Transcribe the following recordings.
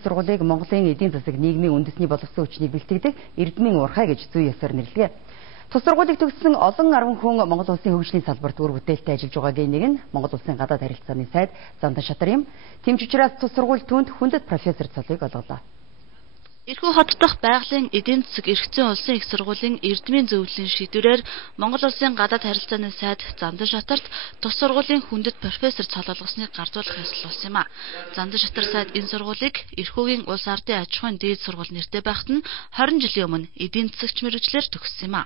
их сургуулийг Монголын эдийн засаг нийгмийн үндэсний боловсон хүчнийг бэлтгэдэг Эрдмийн урхай гэж зүй ёсоор нэрлэдэг. Тус сургуулийг төгссөн олон 10 хүн Монгол улсын хөгжлийн салбарт үр бүтээлтэй ажиллаж байгаагийн нэг нь Монгол улсын гадаад харилцааны сайд Зандан Шатар юм. Тэмч учраас тус сургууль түүнд хүндэт профессор цолыг олголоо. Ирхүү хот дахь байгалийн эдийн засаг эрхцэн улсын их сургуулийн Эрдмийн зөвлөлийн шийдвэрээр Монгол улсын гадаад харилцааны сайд Зандан Шатарт тус сургуулийн хүндэт профессор цол олгосныг гарцуулах ёслол болсон юм а. Зандан Шатар сайд энэ сургуулийг Ирхүүгийн улс ардын аж ахуйн дээд сургууль нэртэй байхад нь 20 жилийн өмнө эдийн засагч мэргэжлэр төгссөн юм а.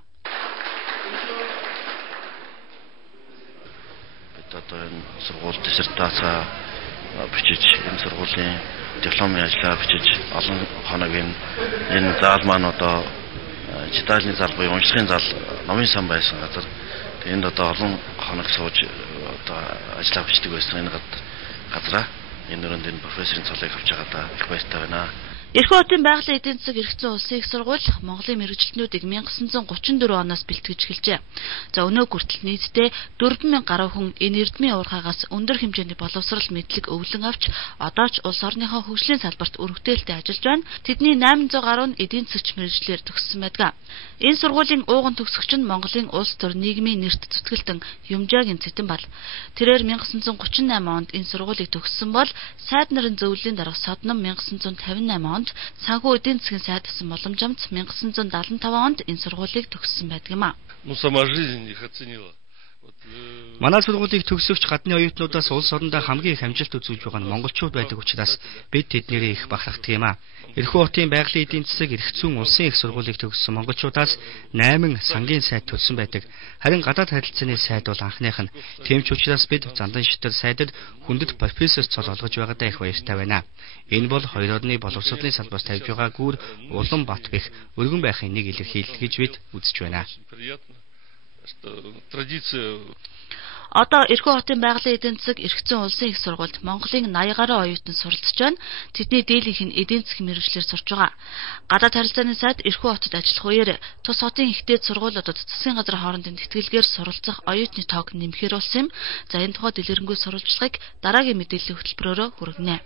Одоо энэ сургууль диссертацаа бичиж энэ сургуулийн дипломын ажлаа бичиж олон хоног энэ зал маань одоо читаалны зал буюу уншлагын зал номын сан байсан газар. Энд одоо олон хоног сууж одоо ажлаа бичдэг байсан энэ газараа энэ өрөөнд энэ профессорын цолыг авч байгаадаа их баяртай байна. Ирхүү хотын байгалийн эдийн засаг эрхцэн улсын их сургууль Монголын мэргэжилтнүүдийг 1934 оноос бэлтгэж эхэлжээ. За өнөө хүртэл нийтдээ 4000 гаруй хүн энэ Эрдмийн уурхайгаас өндөр хэмжээний боловсрал мэдлэг өвлөн авч одоо ч улс орныхоо хөгжлийн салбарт үр бүтээлтэй ажиллаж байна. Тэдний 800 гаруй нь эдийн засагч мэргэжлэр төгссөн байдаг. Энэ сургуулийн ууган төгсөгч нь Монголын улс төр нийгмийн нэрт зүтгэлтэн Юмжаагийн Цэтэн бол тэрээр 1938 онд энэ сургуулийг төгссөн бол сайд нарын зөвлөлийн дарга Содном 1958 онд санхүү эдийн засгийн сайд гэсэн боломжомд 1975 онд энэ сургуулийг төгссөн байдаг юм а. Манай сургуулийг төгсөгч гадны оюутнуудаас улс орондоо хамгийн их амжилт үзүүлж байгаа нь монголчууд байдаг учраас бид тэднэрээ их бахархдаг юм а. Ирхүү хотын байгалийн эдийн засаг эрхцэн улсын их сургуулийг төгссөн монголчуудаас 8 сангийн сайд төлсөн байдаг. Харин гадаад харилцааны сайд бол анхных нь. Тэмч учраас бид Зандан Шатар сайдад хүндэт профессор цол олгож байгаадаа их баяртай байна. Энэ бол хоёр орны боловсролын салбарт тавьж байгаа гүр улам бат бэх өргөн байхын нэг илэрхийлэл гэж бид үзэж байна. Одоо Ирхүү хотын байгалийн эдийн засаг эрхцэн улсын их сургуульд Монголын 80 гаруй оюутан суралцж байна. Тэдний дийлэнх нь эдийн засгийн мэргэжлэр сурж байгаа. Гадаад харилцааны сайд Ирхүү хотод ажиллах үеэр тус хотын ихтэй сургуулиудад засгийн газар хоорондын тэтгэлгээр суралцах оюутны тоог нэмэхээр болсон юм. За энэ тухайд дэлгэрэнгүй сурвалжлагыг дараагийн мэдээллийн хөтөлбөрөөр хүргэнэ.